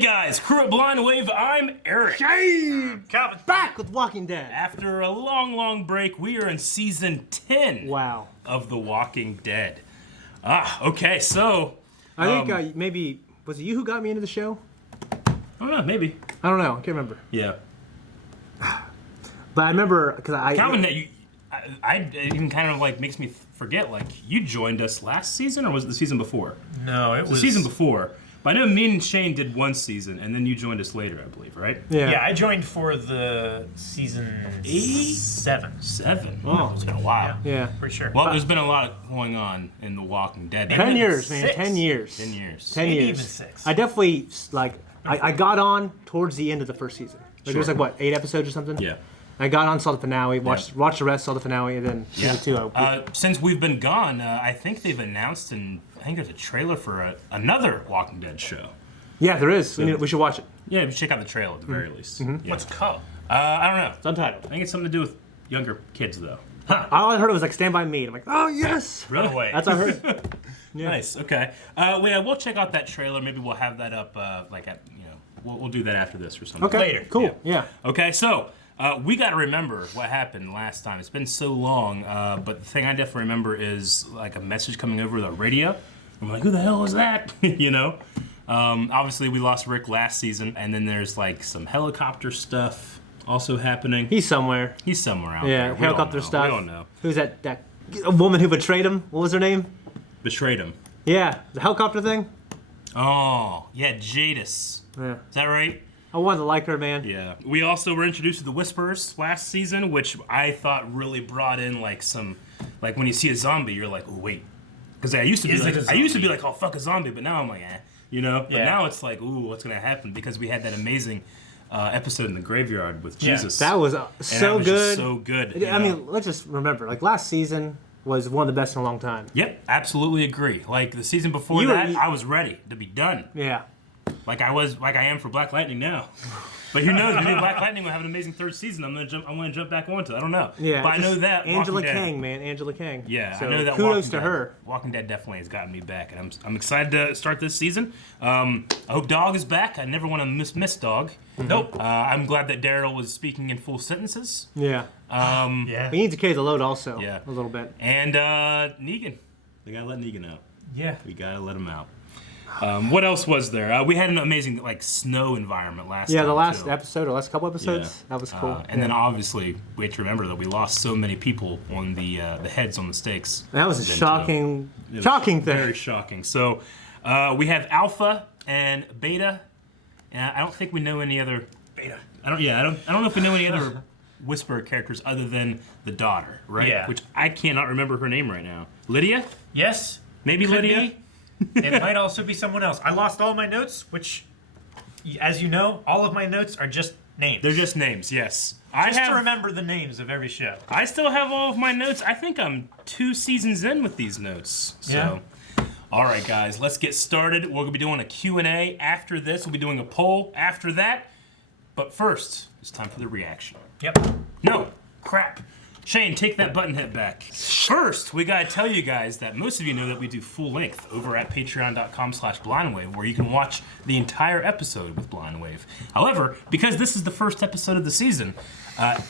guys, crew at Blind Wave, I'm Eric. Shane! Calvin. Back with Walking Dead. After a long break, we are in season 10 Wow. of The Walking Dead. Okay, so... I think maybe, was it you who got me into the show? I don't know, maybe. I don't know, I can't remember. Yeah. But I remember, because Calvin, I even kind of like makes me forget, like, you joined us last season, or was it the season before? No, it was... The season before. But I know me and Shane did one season, and then you joined us later, I believe, right? Yeah, I joined for the season 7. 7? Oh. It's been a while. Yeah. Pretty sure. Well, there's been a lot going on in The Walking Dead. 10 years, man, 6. 10 years. 10 years. 10 Maybe years. even 6. I definitely, like, I got on towards the end of the first season. Like, Sure. there was like, what, 8 episodes or something? Yeah. I got on, saw the finale, watched the rest, saw the finale, and then season 2. Since we've been gone, I think they've announced, and I think there's a trailer for another Walking Dead show. Yeah, there is. We should watch it. Yeah, check out the trailer at the very least. Yeah. What's it called? I don't know. It's untitled. I think it's something to do with younger kids, though. All I heard was like Stand By Me. I'm like, oh, yes. Really? No way. That's what I heard. Yeah. Nice. Okay. We'll check out that trailer. Maybe we'll have that up. We'll do that after this or something. Okay. Later. Cool. Yeah. Okay. So we got to remember what happened last time. It's been so long. But the thing I definitely remember is like a message coming over the radio. I'm like, who the hell is that? You know. Obviously, we lost Rick last season, and then there's like some helicopter stuff also happening. He's somewhere. He's somewhere out Yeah, there. We helicopter don't know. stuff. We don't know. Who's that a woman who betrayed him? What was her name? Betrayed him. Yeah, the helicopter thing? Oh, yeah, Jadis. Yeah. Is that right? I wanted to like her, man. Yeah. We also were introduced to the Whisperers last season, which I thought really brought in like some, like when you see a zombie, you're like, oh wait, because I used to be like, oh fuck a zombie, but now I'm like, you know. But now it's like, ooh, what's gonna happen? Because we had that amazing episode in the graveyard with Jesus. That was so good. good. So good. I mean, let's just remember, like last season was one of the best in a long time. Yep, absolutely agree. Like the season before I was ready to be done. Yeah. Like I am for Black Lightning now. But who knows? Maybe Black Lightning will have an amazing third season. I'm gonna jump back onto it. I don't know. Yeah. But I know that Angela Walking Dead, Kang, man, Angela Kang. Yeah, so I know that. Kudos Walking to Dead, her. Walking Dead definitely has gotten me back, and I'm excited to start this season. I hope Dog is back. I never want to miss Dog. Nope. I'm glad that Daryl was speaking in full sentences. Yeah. Yeah. We need to carry the load also. Yeah. A little bit. And Negan, we gotta let Negan out. Yeah. We gotta let him out. What else was there? We had an amazing like snow environment last. Yeah, time, the last too. episode or last couple episodes. Yeah. That was cool. And then obviously we have to remember that we lost so many people on the heads on the stakes. That was a shocking thing. Very shocking. So we have Alpha and Beta. And I don't think we know any other Beta. I don't know if we know any other Whisperer characters other than the daughter, right? Yeah. Which I cannot remember her name right now. Lydia? Yes. Maybe Could Lydia? be. It might also be someone else. I lost all my notes, which, as you know, all of my notes are just names. They're just names, yes. to remember the names of every show. I still have all of my notes. I think I'm 2 seasons in with these notes. So, all right, guys, let's get started. We're gonna be doing a Q&A after this. We'll be doing a poll after that. But first, it's time for the reaction. Yep. No, crap. Shane, take that button hit back. First, we gotta tell you guys that most of you know that we do full length over at patreon.com/blindwave, where you can watch the entire episode with Blindwave. However, because this is the first episode of the season,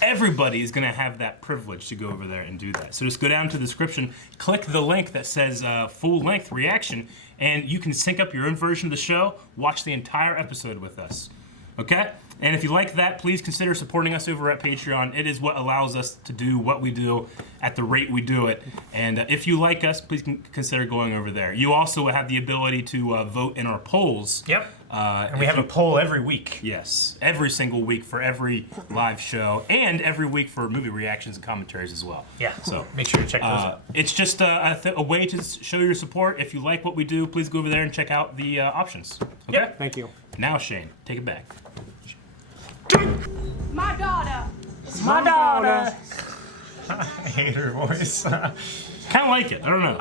everybody is gonna have that privilege to go over there and do that. So just go down to the description, click the link that says full length reaction, and you can sync up your own version of the show, watch the entire episode with us. Okay? And if you like that, please consider supporting us over at Patreon. It is what allows us to do what we do at the rate we do it. And if you like us, please consider going over there. You also have the ability to vote in our polls. Yep. And we have a poll every week. Yes, every single week for every live show, and every week for movie reactions and commentaries as well. Yeah. So make sure to check those out. It's just a way to show your support. If you like what we do, please go over there and check out the options. Okay? Yep. Thank you. Now, Shane, take it back. My daughter. My daughter. I hate her voice. Kind of like it. I don't know.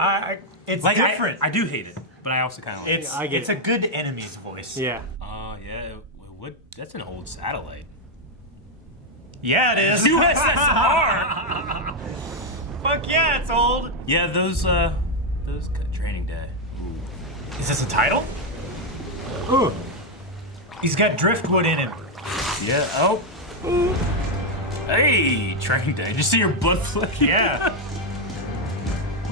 It's Like different. I do hate it, but I also kind of like it. I get It's it. a good enemy's voice. Yeah. Yeah. What? That's an old satellite. Yeah, it is. USSR. Fuck yeah, it's old. Yeah, those Training Day. Is this a title? Ooh. He's got driftwood in him. Yeah. Oh. Hey, train day. Did you see your butt flick? Yeah.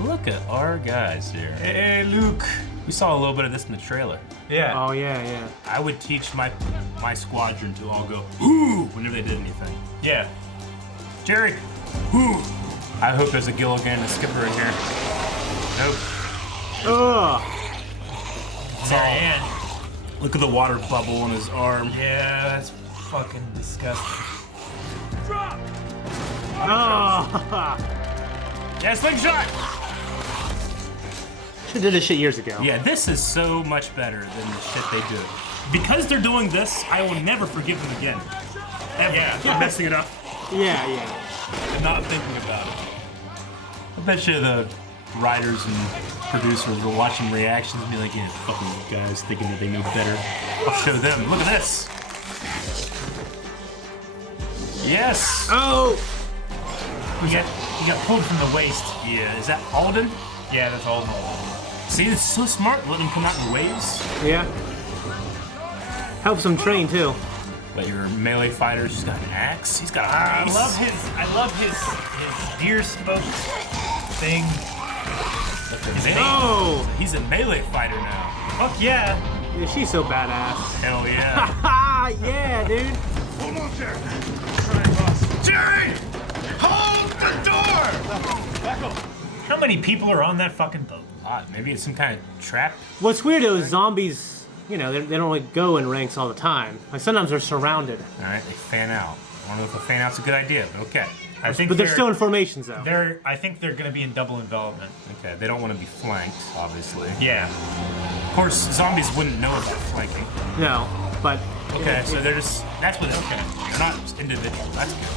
Look at our guys here. Hey, Luke. We saw a little bit of this in the trailer. Yeah. Oh yeah. I would teach my squadron to all go, ooh, whenever they did anything. Yeah. Jerry, ooh. I hope there's a Gilligan and a Skipper in here. Nope. Ugh. Marianne. Look at the water bubble on his arm. Yeah, that's fucking disgusting. Oh. Yeah, slingshot! Should did this shit years ago. Yeah, this is so much better than the shit they do. Because they're doing this, I will never forgive them again. Ever. Yeah. For messing it up Yeah. and not thinking about it. I bet you the writers and producers were watching reactions and be like, yeah, fucking guys thinking that they know better. I'll show them. Look at this. Yes. Oh. He got pulled from the waist. Yeah, is that Alden? Yeah, that's all. See, it's so smart. Let them come out in waves. Yeah. Helps him train too. But your melee fighter's just got an axe. He's got a I mace. love his deer spoke thing. Oh. He's a melee fighter now. Fuck yeah. Yeah, she's so badass. Hell yeah. Ah, yeah, dude. Hold on, Jerry. Jerry! Hold the door! Back up. How many people are on that fucking boat? Maybe it's some kind of trap. What's weird though is zombies, you know, they don't really go in ranks all the time. Like sometimes they're surrounded. All right, they fan out. I don't know if a fan out's a good idea, but okay. I think But they're still in formations though. I think they're gonna be in double envelopment. Okay, they don't want to be flanked, obviously. Yeah. Of course, zombies wouldn't know about flanking. No, but Okay, so they're just, that's what, okay. They're not just individual, that's good.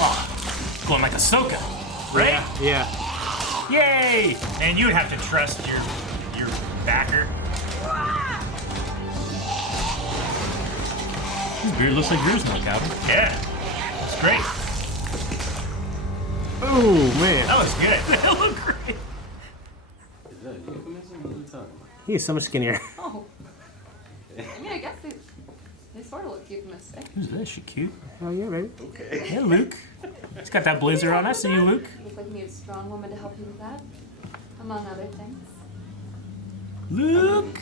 Oh, going like Ahsoka, right? yeah. Yay! And you would have to trust your backer. His beard looks like yours now, Calvin. Yeah. That's great. Oh man, That was good. They look great. he's so much skinnier. Oh. I mean, I guess they sort of look euphemistic. Who's this? She cute? Oh yeah, baby. Hey, Luke. He's got that blazer on. I see you, Luke. Looks like you need a strong woman to help you with that, among other things. Luke.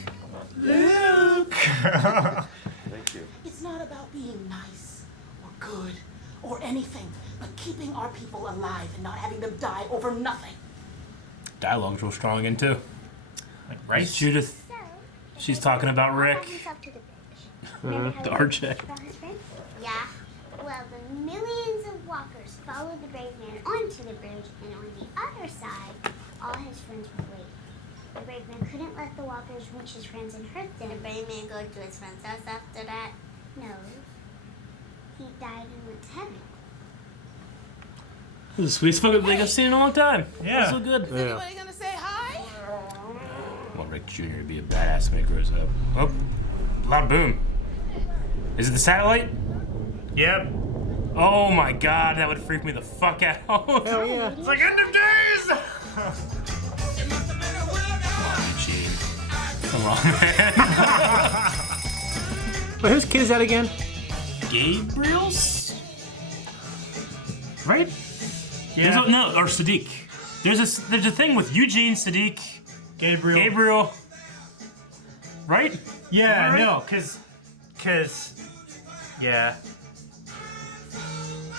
Luke. Thank you. It's not about being nice or good or anything, but keeping our people alive and not having them die over nothing. Dialogue's real strong again, too. Like rice. Judith. She's talking about Rick. The RJ. Yeah. Well, the millions of walkers followed the brave man onto the bridge, and on the other side, all his friends were waiting. The brave man couldn't let the walkers reach his friends and hurt them. Did the brave man go to his friend's house after that? No. He died and went to heaven. This is the sweetest fucking thing I've seen in a long time. Yeah. That's so good. Yeah. Anybody gonna say hi? I want Rick Jr. to be a badass when he grows up. Oh, loud boom. Is it the satellite? Yep. Oh my god, that would freak me the fuck out. Hell yeah. It's like end of days. Gene. Come on, man. Wait, whose kid is that again? Gabriel's? Right? Yeah. No, or Sadiq. There's a thing with Eugene, Sadiq, Gabriel. Right? Yeah. Right? No, cause. Yeah.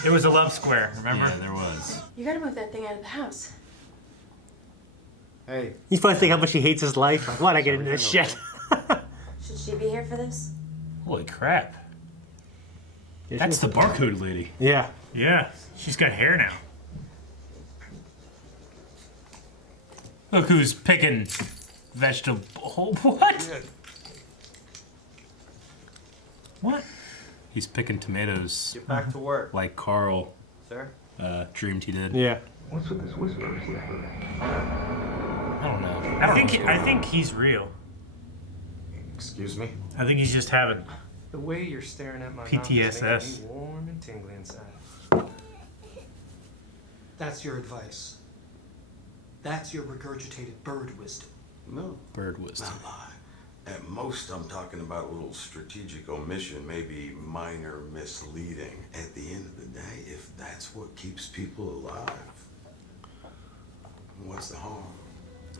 It was a love square. Remember? Yeah, there was. You gotta move that thing out of the house. Hey. He's probably thinking how much he hates his life. Like, why'd I get into this shit? Should she be here for this? Holy crap. That's the barcode lady. Yeah. Yeah. She's got hair now. Look who's picking vegetable. What? What? He's picking tomatoes Get back to work, like Carl sir. dreamed he did. Yeah. What's with this whisper? I don't know. I think he's real. Excuse me? I think he's just having. The way you're staring at my PTSS. mouth is making me warm and tingly inside. That's your advice. That's your regurgitated bird wisdom. No. Bird wisdom. At most, I'm talking about a little strategic omission, maybe minor misleading. At the end of the day, if that's what keeps people alive, what's the harm?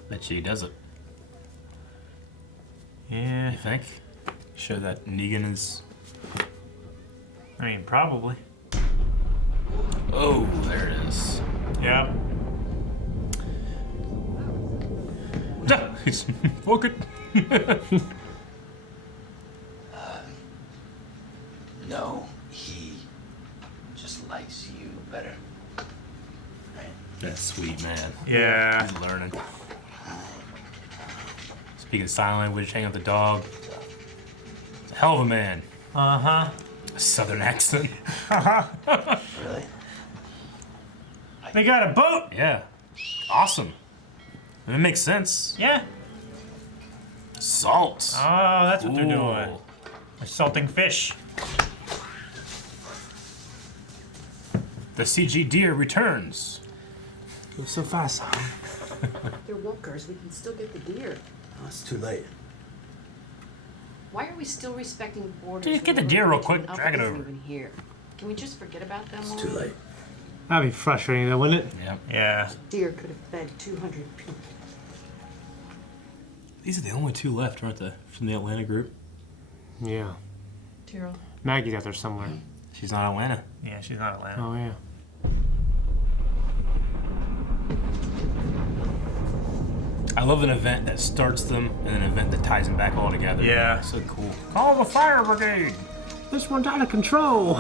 Bet you he does it. Yeah. You think? Show that Negan is. I mean, probably. Oh, there it is. Yep. He's fuck it. No, he just likes you better. Right? That's sweet, man. Yeah. He's learning. Speaking sign language, hanging out with the dog. He's a hell of a man. Uh-huh. A southern accent. Really? They got a boat! Yeah. Awesome. It makes sense. Yeah. Salt. Oh, that's what they're Ooh. doing. They're salting fish. The CG deer returns. It was so fast. They're walkers. We can still get the deer. Oh, it's too late. Why are we still respecting borders? Dude, get when the deer real religion quick, of drag it isn't over. Even here. Can we just forget about them? It's too already? late. That'd be frustrating, though, wouldn't it? Yeah. Yeah. Deer could have fed 200 people. These are the only two left, aren't they? From the Atlanta group. Yeah. Tyrell. Maggie's out there somewhere. She's not Atlanta. Yeah, she's not Atlanta. Oh, yeah. I love an event that starts them and an event that ties them back all together. Yeah. So cool. Call the fire brigade. This one's out of control.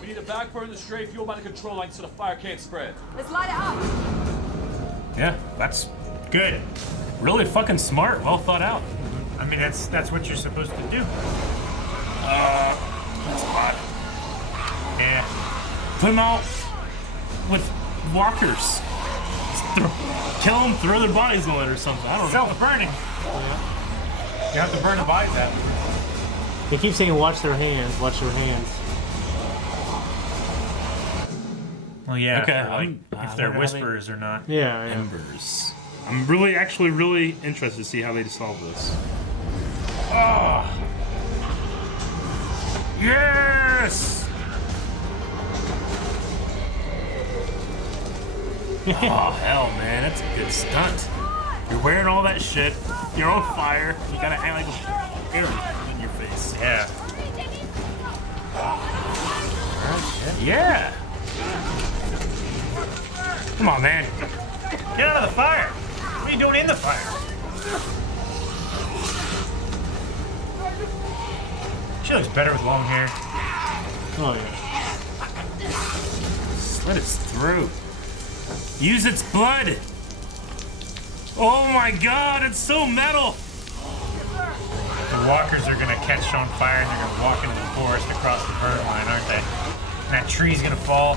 We need to backburn the stray fuel by the control line so the fire can't spread. Let's light it up. Yeah, that's Good. really fucking smart. Well thought out. I mean, that's what you're supposed to do. That's a lot. Yeah. Put them out with walkers. Kill them, throw their bodies on it or something. I don't know. Self-burning. You have to burn the bodies out. They keep saying, watch their hands, watch their hands. Well, yeah. Okay, for, like, if they're wonder how whisperers or not. Yeah, yeah. Embers. I'm really interested to see how they solve this. Oh. Yes! Oh, hell, man. That's a good stunt. You're wearing all that shit. You're on fire. You gotta act like a arrow in your face. Yeah. Yeah! Come on, man. Get out of the fire. What are you doing in the fire? She looks better with long hair. Oh, yeah. Slit its throat. Use its blood. Oh my god, it's so metal. The walkers are gonna catch on fire and they're gonna walk into the forest across the burn line, aren't they? And that tree's gonna fall.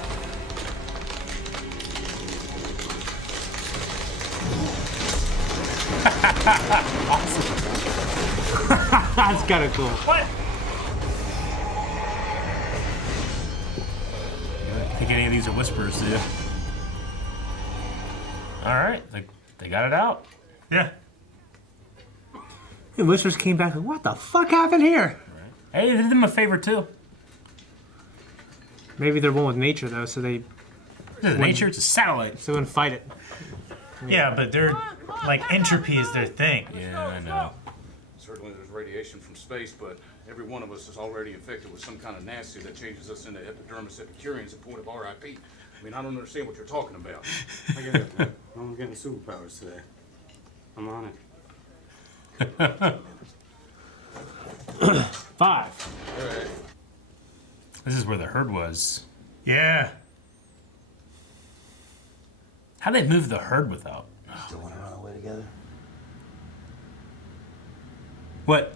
That's kind of cool. What? I think any of these are whispers, do you? Alright, they got it out. Yeah. And Whispers came back like, what the fuck happened here? Hey, they did them a favor too. Maybe they're one with nature, though, so they... This is nature, it's a satellite. So they wouldn't fight it. Yeah, but they're like entropy is their thing. Yeah, I know. Certainly there's radiation from space, but every one of us is already infected with some kind of nasty that changes us into epidermis epicurians at point of RIP. I mean, I don't understand what you're talking about. I get it, man. I'm getting superpowers today. I'm on it. 5. Alright. This is where the herd was. Yeah. How'd they move the herd without? Still want to run away together? What?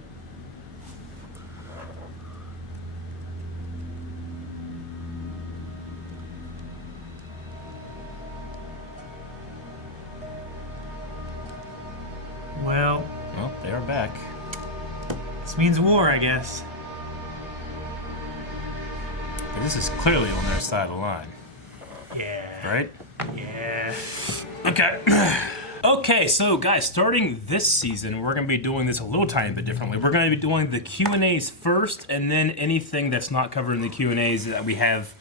Well, Well, they are back. this means war, I guess. But this is clearly on their side of the line, Yeah. right? Yeah. Okay. Okay, so guys, starting this season, we're going to be doing this a little tiny bit differently. We're going to be doing the Q&As first, and then anything that's not covered in the Q&As that we have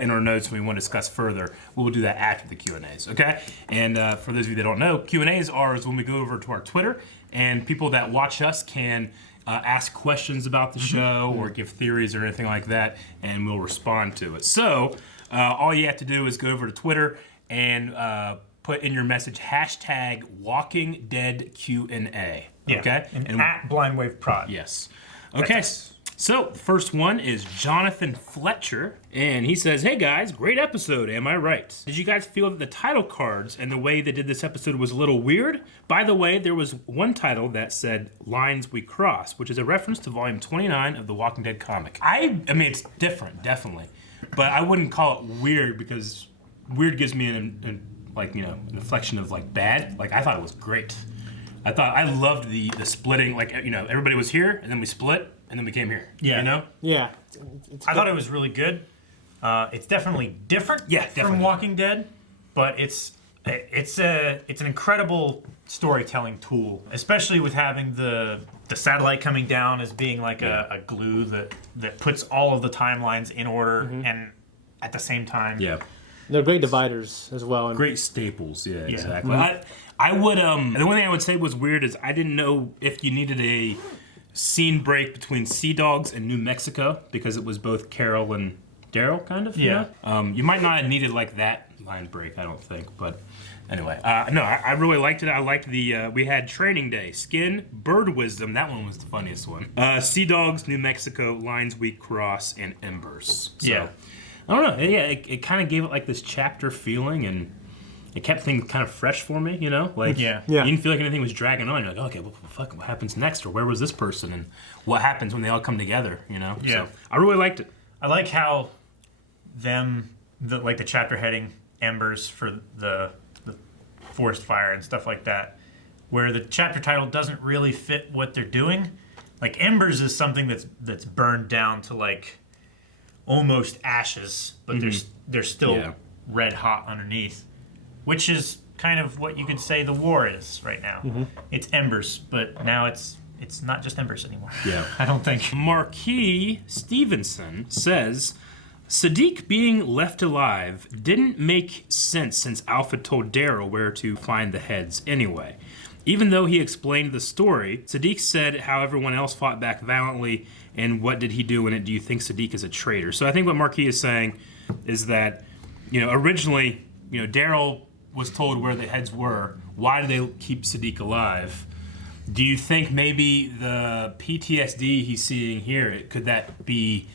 in our notes and we want to discuss further, we'll do that after the Q&As, okay? And for those of you that don't know, Q&As is when we go over to our Twitter, and people that watch us can ask questions about the show or give theories or anything like that, and we'll respond to it. So all you have to do is go over to Twitter and put in your message hashtag Walking Dead Q&A. Yeah. Okay? And at BlindWaveProd. Yes. Okay. So the first one is Jonathan Fletcher, and he says, "Hey guys, great episode, am I right? Did you guys feel that the title cards and the way they did this episode was a little weird? By the way, there was one title that said Lines We Cross, which is a reference to volume 29 of the Walking Dead comic. I mean, it's different, definitely, but I wouldn't call it weird because weird gives me an inflection of like bad. Like I thought it was great. I loved the splitting. Like everybody was here and then we split and then we came here. Yeah. You know. Yeah. I thought it was really good. It's definitely different from Walking Dead, but it's an incredible storytelling tool, especially with having the satellite coming down as being like a glue that puts all of the timelines in order and at the same time. Yeah. They're great dividers as well. And great staples, yeah. Exactly. I would, the only thing I would say was weird is I didn't know if you needed a scene break between Sea Dogs and New Mexico because it was both Carol and Daryl, kind of. Yeah. You might not have needed like that line break, I don't think, but anyway. No, I really liked it. I liked the, we had Training Day, Skin, Bird Wisdom, that one was the funniest one. Sea Dogs, New Mexico, Lines We Cross, and Embers. So, yeah. I don't know. Yeah, it kind of gave it like this chapter feeling, and it kept things kind of fresh for me. You know, like you didn't feel like anything was dragging on. You're like, okay, what happens next, or where was this person, and what happens when they all come together? You know. Yeah. So I really liked it. I like how the chapter heading Embers for the forest fire and stuff like that, where the chapter title doesn't really fit what they're doing. Like Embers is something that's burned down to like almost ashes, but they're still red hot underneath, which is kind of what you could say the war is right now. It's embers, but now it's not just embers anymore. Yeah. I don't think. Marquis Stevenson says, Sadiq being left alive didn't make sense since Alpha told Daryl where to find the heads anyway. Even though he explained the story, Sadiq said how everyone else fought back valiantly, and what did he do in it? Do you think Sadiq is a traitor? So I think what Marquis is saying is that, originally, Daryl was told where the heads were. Why did they keep Sadiq alive? Do you think maybe the PTSD he's seeing here, could that be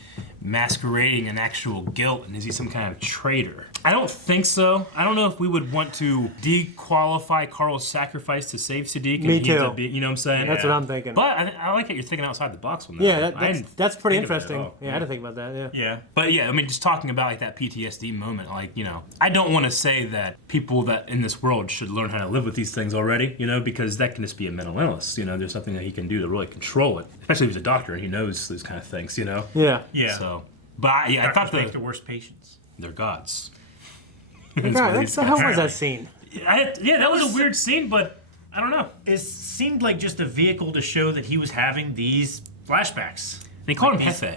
masquerading an actual guilt, and is he some kind of traitor? I don't think so. I don't know if we would want to dequalify Carl's sacrifice to save Sadiq. Me and too. You know what I'm saying? That's what I'm thinking. But I like that you're thinking outside the box on that. Yeah, that's pretty think of it at interesting. all. Yeah, I didn't think about that. Yeah. But yeah, I mean, just talking about like that PTSD moment, like, I don't want to say that people that in this world should learn how to live with these things already, because that can just be a mental illness. There's something that he can do to really control it, especially if he's a doctor and he knows those kind of things, Yeah. Yeah. So, but I thought make the worst patients. They're gods. How was that scene? That was a weird scene, but I don't know. It seemed like just a vehicle to show that he was having these flashbacks. They called him Jefe.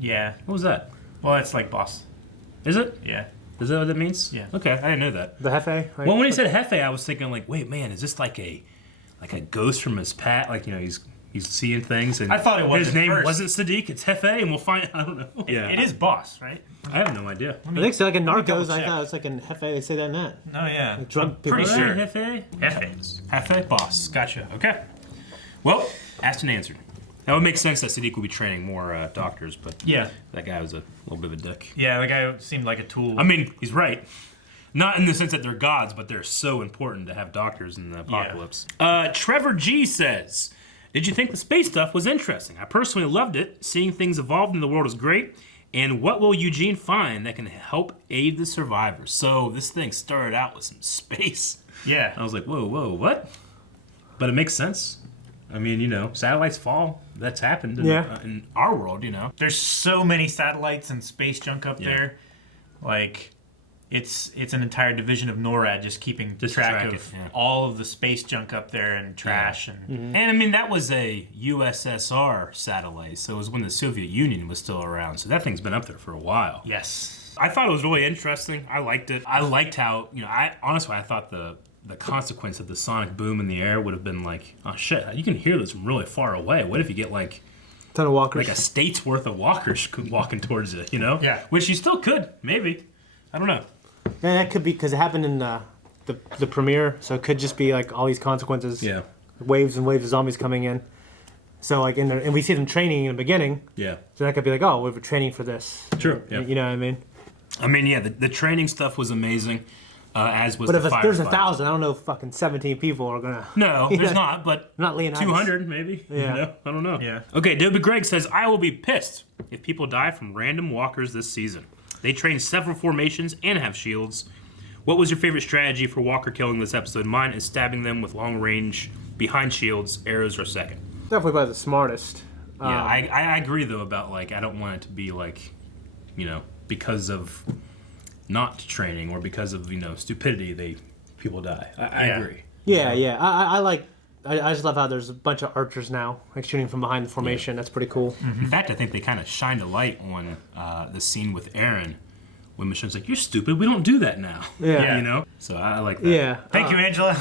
Yeah. What was that? Well, it's like boss. Is it? Yeah. Is that what that means? Yeah. Okay, I didn't know that. The Jefe? Well, when he said Jefe, I was thinking like, wait, man, is this like a ghost from his past? Like, he's seeing things, and I thought it was his name first. wasn't Sadiq, it's Jefe, and we'll find. I don't know. Yeah, It is boss, right? I have no idea. I think so. Like in Narcos, double I check. thought it's like in Jefe. They say that in that. Oh yeah. Like drug people. Pretty sure. Jefe, boss. Gotcha. Okay. Well, asked and answered. That would make sense that Sadiq would be training more doctors, but that guy was a little bit of a dick. Yeah, the guy seemed like a tool. I mean, he's right. Not in the sense that they're gods, but they're so important to have doctors in the apocalypse. Trevor G says, did you think the space stuff was interesting? I personally loved it. Seeing things evolved in the world is great. And what will Eugene find that can help aid the survivors? So this thing started out with some space. Yeah. I was like, whoa, what? But it makes sense. I mean, satellites fall. That's happened in our world, There's so many satellites and space junk up there. Like, it's an entire division of NORAD just keeping track of all of the space junk up there and trash and. And I mean that was a USSR satellite, so it was when the Soviet Union was still around. So that thing's been up there for a while. Yes. I thought it was really interesting. I liked it. I liked how I thought the consequence of the sonic boom in the air would have been like, oh shit, you can hear this from really far away. What if you get like a ton of walkers, like a state's worth of walkers walking towards it? Yeah. Which you still could, maybe. I don't know. And that could be because it happened in the premiere, so it could just be like all these consequences. Yeah. Waves and waves of zombies coming in. So like and we see them training in the beginning. Yeah. So that could be like, oh, we were training for this. True. Yeah. You know what I mean? I mean, yeah, the training stuff was amazing. As was but the if there's 1,000, I don't know if fucking 17 people are gonna. No, there's not. But not Leonidas. 200 maybe. Yeah. I don't know. Yeah. Okay, Dobie Greg says I will be pissed if people die from random walkers this season. They train several formations and have shields. What was your favorite strategy for walker killing this episode? Mine is stabbing them with long range behind shields. Arrows are second. Definitely probably the smartest. Yeah, I agree though about like I don't want it to be like, because of not training or because of stupidity people die. I agree. Yeah. I just love how there's a bunch of archers now like shooting from behind the formation. That's pretty cool. In fact, I think they kind of shined a light on the scene with Aaron when Michonne's like, "You're stupid. We don't do that now." Yeah. So I like that. Yeah. Thank you, Angela.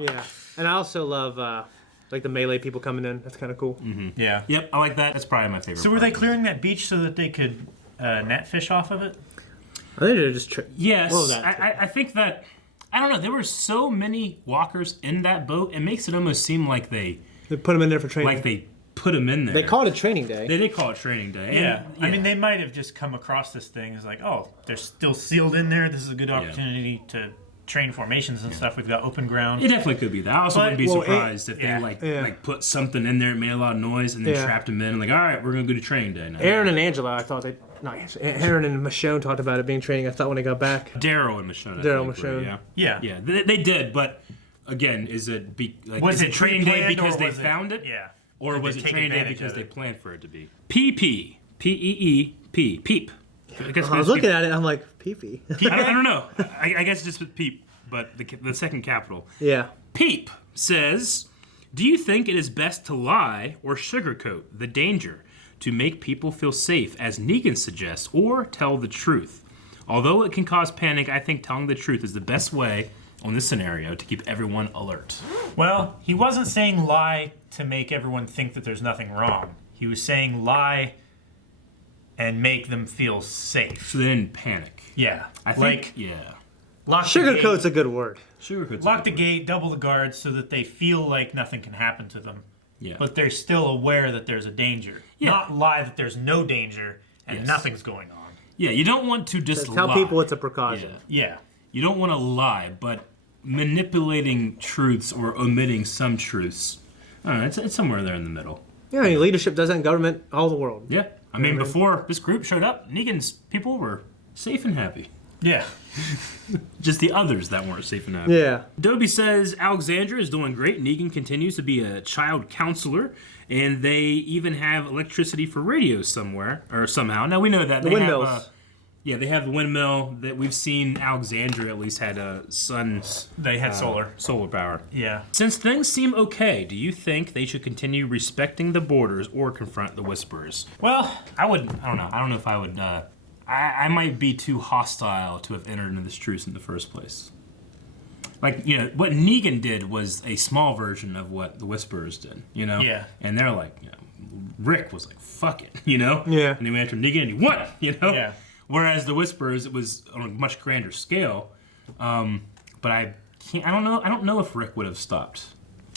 Yeah, and I also love like the melee people coming in. That's kind of cool. Yeah. Yep, I like that. That's probably my favorite. So were they clearing that beach so that they could net fish off of it? I think they're just. Yes, I think that. I don't know. There were so many walkers in that boat. It makes it almost seem like they put them in there for training. Like they put them in there. They call it a training day. They did call it training day. Yeah. I mean, they might have just come across this thing as like, oh, they're still sealed in there. This is a good opportunity to train formations and stuff. We've got open ground. It definitely could be that. I also wouldn't be surprised if they like put something in there, made a lot of noise, and then trapped them in. And like, all right, we're gonna go to training day now. Aaron and Angela, I thought Aaron and Michonne talked about it being training. I thought when they got back. Daryl and Michonne. Yeah. They did, but again, is it was it training day because they found it? Yeah. Or was it training day because they planned for it to be? PP. P-E-E-P. Peep. I was looking at it, I'm like, Pee-pee. I don't know. I guess just with Peep, but the second capital. Yeah. Peep says, do you think it is best to lie or sugarcoat the danger to make people feel safe, as Negan suggests, or tell the truth? Although it can cause panic, I think telling the truth is the best way on this scenario to keep everyone alert. Well, he wasn't saying lie to make everyone think that there's nothing wrong. He was saying lie and make them feel safe. So they didn't panic. Yeah. I think, Sugarcoat's a good word. Lock the gate, double the guards so that they feel like nothing can happen to them. Yeah. But they're still aware that there's a danger. Yeah. Not lie that there's no danger and nothing's going on. Yeah, you don't want to just tell lie. people it's a precaution. Yeah. You don't want to lie, but manipulating truths or omitting some truths, I don't know, it's somewhere there in the middle. Yeah, I mean, leadership does that in government all the world. Yeah. I mean, before this group showed up, Negan's people were safe and happy. Yeah. Just the others that weren't safe and happy. Yeah. Dobie says Alexandra is doing great. Negan continues to be a child counselor, and they even have electricity for radios somewhere or somehow. Now we know that the they windmills. have. Yeah, they have the windmill that we've seen. Alexandria at least had a sun. They had solar power. Yeah. Since things seem okay, do you think they should continue respecting the borders or confront the Whisperers? Well, I don't know. I don't know if I would. I might be too hostile to have entered into this truce in the first place. Like, what Negan did was a small version of what the Whisperers did, Yeah. And they're like, Rick was like, fuck it, Yeah. And then we entered Negan and he won, Yeah. Whereas the Whisperers, it was on a much grander scale. But I don't know if Rick would have stopped.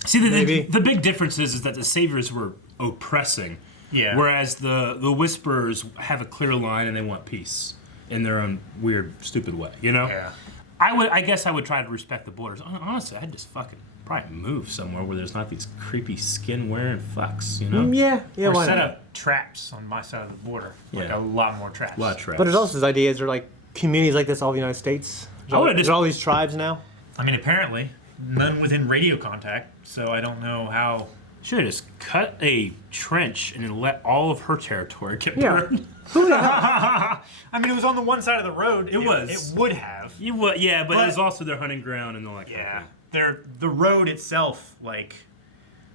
See, the big difference is that the Saviors were oppressing. Yeah. Whereas the Whisperers have a clear line and they want peace in their own weird, stupid way, Yeah. I guess I would try to respect the borders. Honestly, I'd just fucking probably move somewhere where there's not these creepy skin-wearing fucks, Yeah, Or why set not? up traps on my side of the border. Like Yeah. a lot more traps. A lot of traps. But there's also this idea, is there like communities like this all over the United States? There's all these tribes now? I mean, apparently, none within radio contact, so I don't know how Should have just cut a trench and then let all of her territory get Yeah. burned. I mean, it was on the one side of the road. It was. It would have. You would, yeah, but it was also their hunting ground and all that kind of thing. The road itself, like,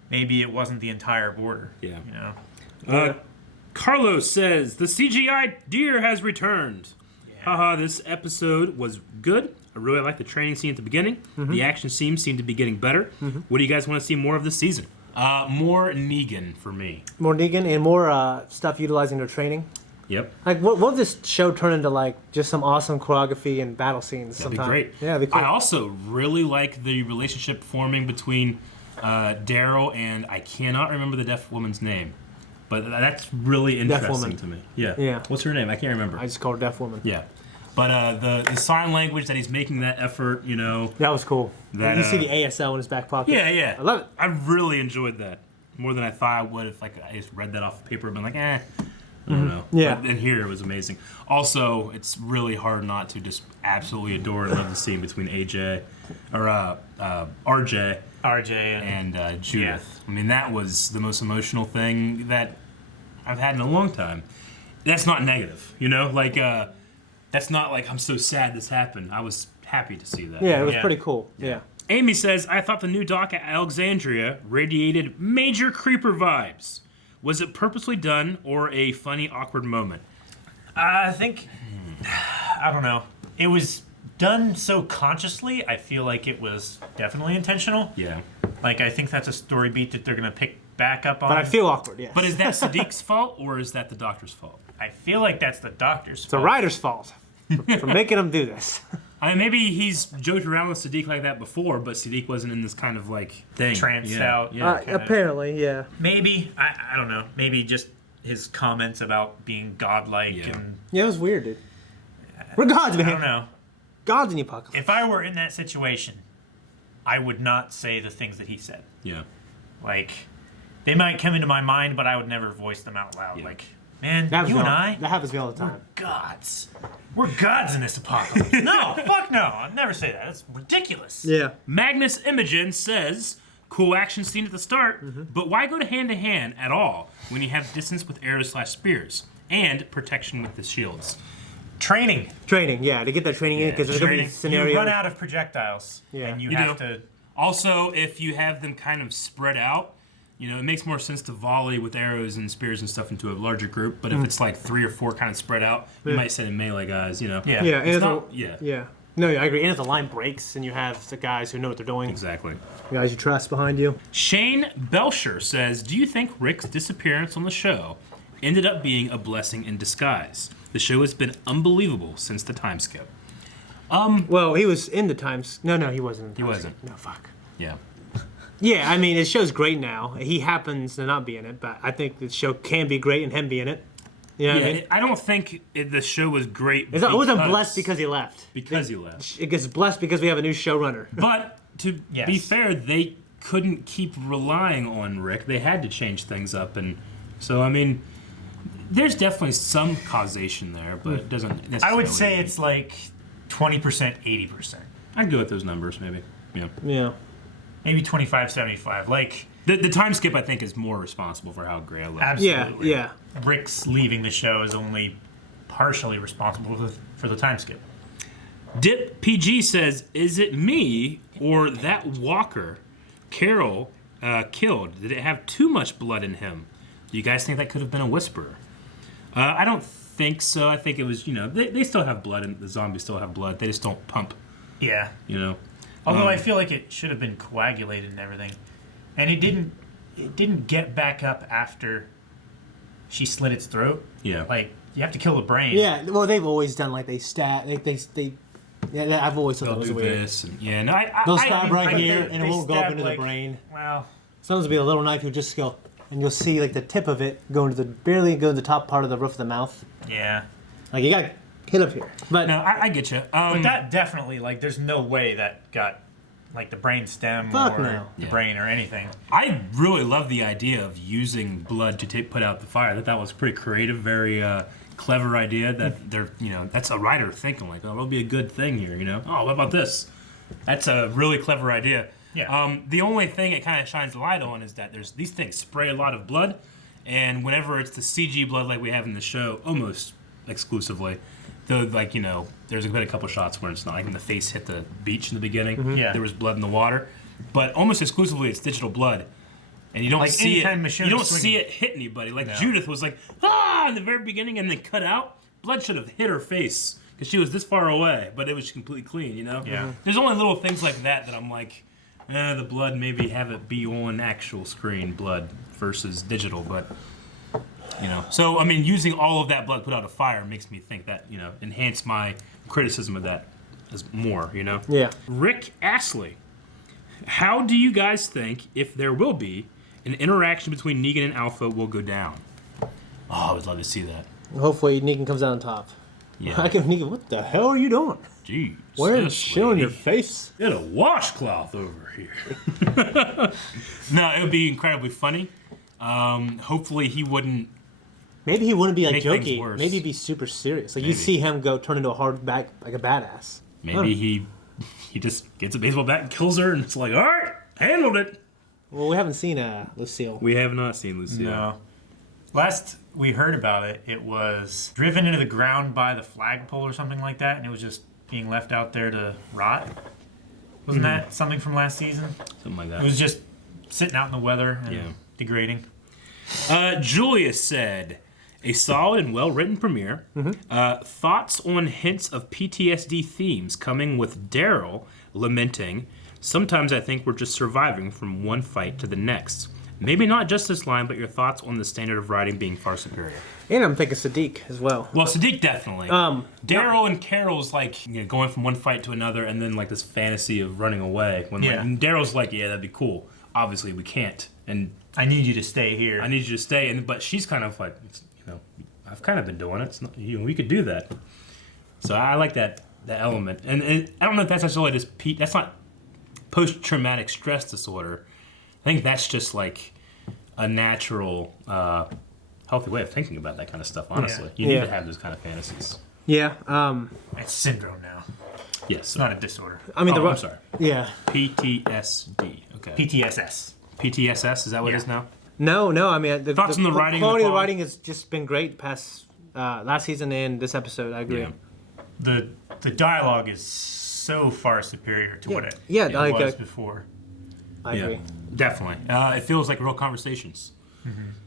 maybe it wasn't the entire border. Yeah. You know. Carlos says the CGI deer has returned. Haha, this episode was good. I really liked the training scene at the beginning. The action scenes seem to be getting better. What do you guys want to see more of this season? More Negan for me. More Negan and more stuff utilizing their training. Yep. Like, what if this show turn into, like, just some awesome choreography and battle scenes That'd sometime? be great. Yeah, that'd be cool. I also really like the relationship forming between Daryl and I cannot remember the deaf woman's name. But that's really interesting to me. Yeah. Yeah. What's her name? I can't remember. I just called her deaf woman. Yeah. But the sign language that he's making that effort, you know. That was cool. That, you see the ASL in his back pocket. Yeah, yeah. I love it. I really enjoyed that. More than I thought I would if I just read that off the paper and been like, I don't know. Yeah. But in here, it was amazing. Also, it's really hard not to just absolutely adore and love the scene between RJ and Judith. Yeah. I mean, that was the most emotional thing that I've had in a long time. That's not negative, you know? Like, that's not like, I'm so sad this happened. I was happy to see that. Yeah, it was pretty cool. Yeah. Amy says, I thought the new dock at Alexandria radiated major creeper vibes. Was it purposely done or a funny, awkward moment? I think, I don't know. It was done so consciously, I feel like it was definitely intentional. Yeah. Like, I think that's a story beat that they're going to pick back up on. But I feel awkward, yeah. But is that Sadiq's fault or is that the doctor's fault? I feel like that's the doctor's It's fault. the writer's fault for making him do this. I mean, maybe he's joked around with Sadiq like that before, but Sadiq wasn't in this kind of like thing. Tranced out. Yeah. Apparently, yeah. Maybe, I don't know, maybe just his comments about being godlike and... Yeah, it was weird, dude. We're gods, man. I don't know. Gods in the apocalypse. If I were in that situation, I would not say the things that he said. Yeah. Like, they might come into my mind, but I would never voice them out loud. Yeah. Like, man, That you and happens I, that happens to me all the time. gods. We're gods in this apocalypse. No, fuck no. I'd never say that. That's ridiculous. Yeah. Magnus Imogen says, cool action scene at the start, but why go to hand at all when you have distance with arrows / spears and protection with the shields? Training. Training, yeah, to get that training in, because there's going to be scenarios. You run out of projectiles, Yeah. and you You have do. to... Also, if you have them kind of spread out, you know, it makes more sense to volley with arrows and spears and stuff into a larger group. But if it's like 3 or 4 kind of spread out, you might send in melee guys, you know. Yeah. Yeah, and It's if not, the, yeah. yeah. No, I agree. And if the line breaks and you have the guys who know what they're doing, Exactly. guys you trust behind you. Shane Belcher says, do you think Rick's disappearance on the show ended up being a blessing in disguise? The show has been unbelievable since the time skip. Well, he was in the times. No, he wasn't. In the He Times wasn't. Skip. No, fuck. Yeah. Yeah, I mean, his show's great now. He happens to not be in it, but I think the show can be great and him be in it. You know what I mean? I don't think the show was great. It wasn't blessed because he left. Because he left. It gets blessed because we have a new showrunner. But to be Yes. fair, they couldn't keep relying on Rick. They had to change things up, and so I mean, there's definitely some causation there, but it doesn't necessarily. I would say it's like 20%, 80%. I'd go with those numbers, maybe. Yeah. Yeah. Maybe 25, 75. Like, The time skip, I think, is more responsible for how Gray left. absolutely. Yeah. Rick's leaving the show is only partially responsible for the time skip. Dip PG says, "Is it me or that Walker Carol killed? Did it have too much blood in him? Do you guys think that could have been a whisperer?" I don't think so. I think it was, you know, they still have blood, and the zombies still have blood. They just don't pump, Yeah. you know. Although I feel like it should have been coagulated and everything. And it didn't get back up after she slit its throat. Yeah. Like, you have to kill the brain. Yeah. Well, they've always done like they stab. They yeah, I've always thought They'll that was do weird. this, and yeah, no, They'll I stab mean, right like, here, they- and it they won't go up stab, into like- the brain. Well, Sometimes it'll be a little knife. You'll just go, and you'll see like the tip of it going to barely go to the top part of the roof of the mouth. yeah. Like you got hit up here. But No, I get you. But that definitely, like, there's no way that got, like, the brain stem Fuck or no. the Yeah. brain or anything. I really love the idea of using blood to put out the fire. I thought that was pretty creative, very clever idea. That they're, you know, that's a writer thinking like, oh, that'll be a good thing here. You know, oh, what about this? That's a really clever idea. Yeah. The only thing it kind of shines a light on is that these things spray a lot of blood, and whenever it's the CG blood like we have in the show, almost exclusively, though, like, you know, there's been a couple shots where it's not, like when the face hit the beach in the beginning, there was blood in the water, but almost exclusively it's digital blood. And you don't Like see anytime it. Michonne You don't swinging. see it hit anybody. Like Judith was like, ah, in the very beginning, and then cut out. Blood should have hit her face because she was this far away, but it was completely clean. You know. Yeah. There's only little things like that I'm like, the blood maybe have it be on actual screen blood versus digital, but you know. So I mean, using all of that blood put out a fire makes me think that, you know, enhance my criticism of that as more. You know. Yeah. Rick Astley, how do you guys think, if there will be, an interaction between Negan and Alpha will go down? Oh, I would love to see that. Hopefully Negan comes out on top. Yeah. I can Negan, what the hell are you doing? Jeez. Wearing this shit on lady. your face? Get a washcloth over here. No, it would be incredibly funny. Hopefully he wouldn't. Maybe he wouldn't be like Make things jokey. worse. Maybe he'd be super serious. Like you Maybe. see him go turn into a hard back, like a badass. Maybe he just gets a baseball bat and kills her, and it's like, all right, handled it. Well, we haven't seen Lucille. We have not seen Lucille. No. Last we heard about it, it was driven into the ground by the flagpole or something like that, and it was just being left out there to rot. Wasn't that something from last season? Something like that. It was just sitting out in the weather and degrading. Julius said, a solid and well-written premiere. Thoughts on hints of PTSD themes coming with Daryl lamenting, sometimes I think we're just surviving from one fight to the next. Maybe not just this line, but your thoughts on the standard of writing being far superior. And I'm thinking Sadiq as well. Well, Sadiq definitely. Daryl and Carol's like, you know, going from one fight to another, and then like this fantasy of running away. When like, and Daryl's like, yeah, that'd be cool. Obviously, we can't. And I need you to stay here. I need you to stay. And but she's kind of like, you know, I've kind of been doing it. It's not, you know, we could do that. So I like that element. And I don't know if that's necessarily just that's not post-traumatic stress disorder. I think that's just like a natural, healthy way of thinking about that kind of stuff, honestly. You need to have those kind of fantasies. Yeah. It's syndrome now. Yes. It's not a disorder. I mean, I'm sorry. Yeah. PTSD. Okay. PTSS. PTSS, is that what it is now? No. I mean, the Thoughts on the writing? quality of the writing has just been great past last season and this episode. I agree. Yeah. The dialogue is so far superior to what it like, was before. I agree. Definitely. It feels like real conversations.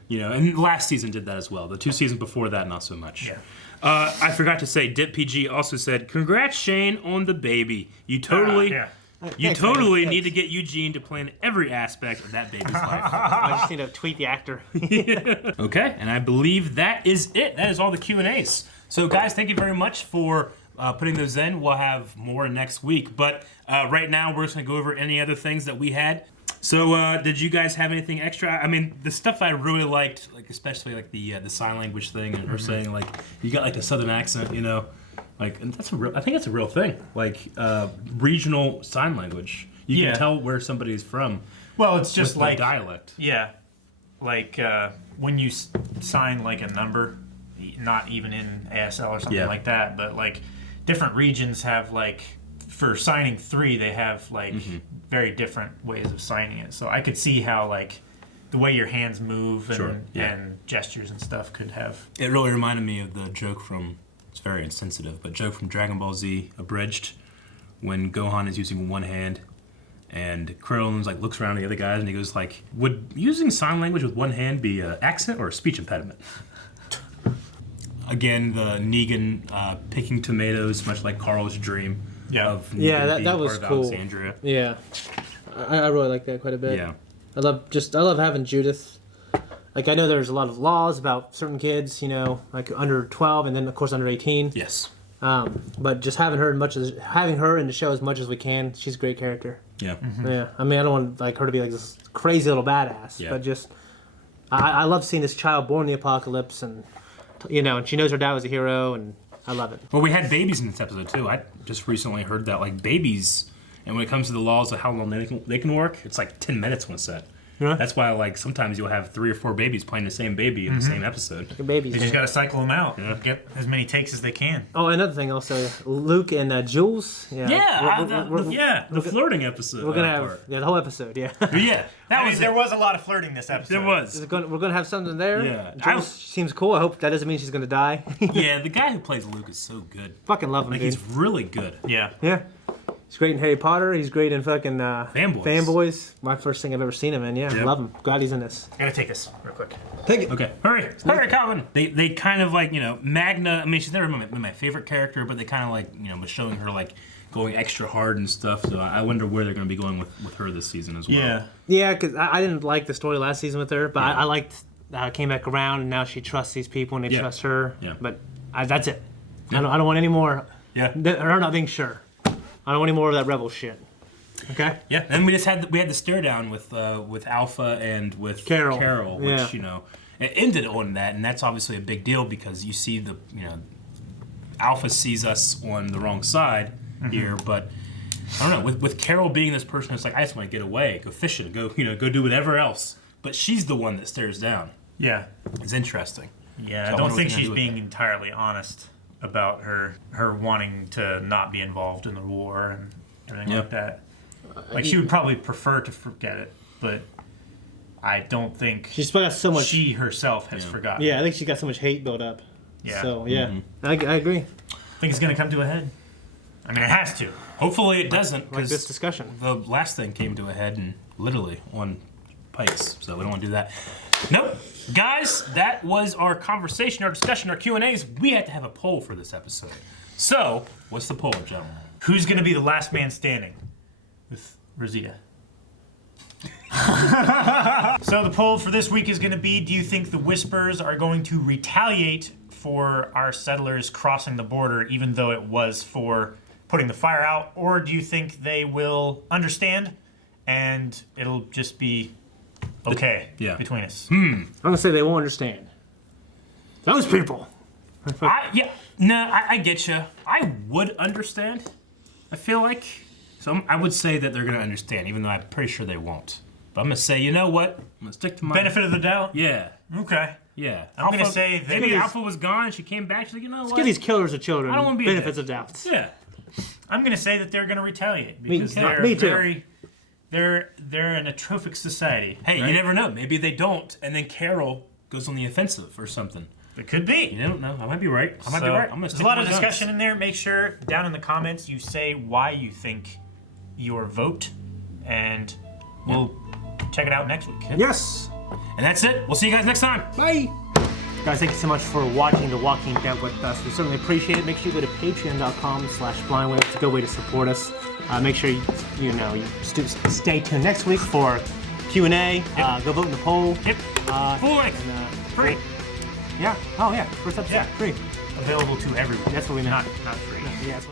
You know, and last season did that as well. The 2 seasons before that, not so much. Yeah. I forgot to say, Dip PG also said, "Congrats, Shane, on the baby. You totally, Thanks, totally man. need to get Eugene to plan every aspect of that baby's life." I just need to tweet the actor. Okay, and I believe that is it. That is all the Q&As. So, guys, thank you very much for putting those in. We'll have more next week. But right now, we're just going to go over any other things that we had. So, did you guys have anything extra? I mean, the stuff I really liked, like especially like the sign language thing, and her saying like you got like a southern accent, you know, like, and that's I think that's a real thing. Like regional sign language, you can tell where somebody's from. Well, it's just with like dialect. Yeah, like when you sign like a number, not even in ASL or something like that, but like different regions have like, for signing 3, they have like very different ways of signing it. So I could see how like the way your hands move and, and gestures and stuff could have. It really reminded me of the joke from, it's very insensitive, but joke from Dragon Ball Z Abridged, when Gohan is using one hand and Krillin's like looks around at the other guys and he goes like, would using sign language with one hand be an accent or a speech impediment? Again, the Negan picking tomatoes, much like Carl's dream. Of Negan that was part of cool. Alexandria. Yeah, I really like that quite a bit. Yeah, I love having Judith. Like, I know there's a lot of laws about certain kids, you know, like under 12 and then of course under 18. Yes. But just having her in the show as much as we can, she's a great character. Yeah. Yeah. I mean, I don't want like her to be like this crazy little badass, but just I love seeing this child born in the apocalypse, and you know, and she knows her dad was a hero, and I love it. Well, we had babies in this episode too. I just recently heard that like babies, and when it comes to the laws of how long they can work, it's like 10 minutes one set. Yeah. That's why, like, sometimes you'll have 3 or 4 babies playing the same baby in the same episode. Your babies. They just got to cycle them out. Yeah. Get as many takes as they can. Oh, another thing also, Luke and Jules. Yeah. The flirting episode. We're gonna have the whole episode. Yeah. Yeah. There was a lot of flirting this episode. There was. We're gonna have something there. Yeah. Jules seems cool. I hope that doesn't mean she's gonna die. Yeah, the guy who plays Luke is so good. Fucking love him, Like, dude. he's really good. Yeah. Yeah. He's great in Harry Potter. He's great in fucking Fanboys. Fanboys. My first thing I've ever seen him in. Yeah, Yep. love him. Glad he's in this. I gotta take this real quick. Take it. Okay, hurry, Calvin. They kind of like, Magna. I mean, she's never been my favorite character, but they kind of like, was showing her like going extra hard and stuff. So I wonder where they're going to be going with her this season as well. Yeah. Yeah, because I didn't like the story last season with her, but I liked how it came back around, and now she trusts these people and they trust her. Yeah. But that's it. I don't want any more. Yeah. Her not being sure. I don't want any more of that rebel shit. Okay. Yeah. And we had the stare down with Alpha and with Carol, which it ended on that, and that's obviously a big deal because you see Alpha sees us on the wrong side here, but I don't know, with Carol being this person that's like, I just want to get away, go fishing, go do whatever else, but she's the one that stares down. Yeah. It's interesting. Yeah, So I don't wonder think what they're she's gonna do being entirely honest about her wanting to not be involved in the war and everything like that. Like, she would probably prefer to forget it, but I don't think She's got so much. she herself has forgotten. Yeah, I think she got so much hate built up. Yeah. So yeah, I agree. I think it's gonna come to a head. I mean, it has to. Hopefully it doesn't, Like because this discussion. the last thing came to a head and literally on Pikes, so we don't want to do that. Nope. Guys, that was our conversation, our discussion, our Q&As. We had to have a poll for this episode. So, what's the poll, gentlemen? Who's gonna be the last man standing with Rosita? So the poll for this week is going to be, do you think the Whispers are going to retaliate for our settlers crossing the border, even though it was for putting the fire out, or do you think they will understand and it'll just be okay between us? I'm gonna say they won't understand. Those people. I get you. I would understand, I feel like. So I would say that they're going to understand, even though I'm pretty sure they won't. But I'm going to say, you know what? I'm going to stick to my... Benefit of the doubt? Yeah. Okay. Yeah. I'm going to say that... Maybe Alpha was gone and she came back. She's like, you know what? Give these killers of children I don't want to be benefits of doubt. Yeah. I'm going to say that they're going to retaliate because they're Me too. they're an atrophic society. Hey, right? you never know. Maybe they don't, and then Carol goes on the offensive or something. It could be. You don't know. I might be right. I might be So, right. I'm gonna there's stick a lot to of my guns. discussion in there. Make sure down in the comments you say why you think your vote, and we'll check it out next week. Yes. And that's it. We'll see you guys next time. Bye. Guys, thank you so much for watching The Walking Dead with us. We certainly appreciate it. Make sure you go to patreon.com/blindwave. It's a good way to support us. Make sure you stay tuned next week for Q&A. Go vote in the poll. Yep. Full length. Free. Yeah. Oh yeah. First episode. Yeah. Free. Available to everyone. That's what we meant. Not free. Yeah. That's what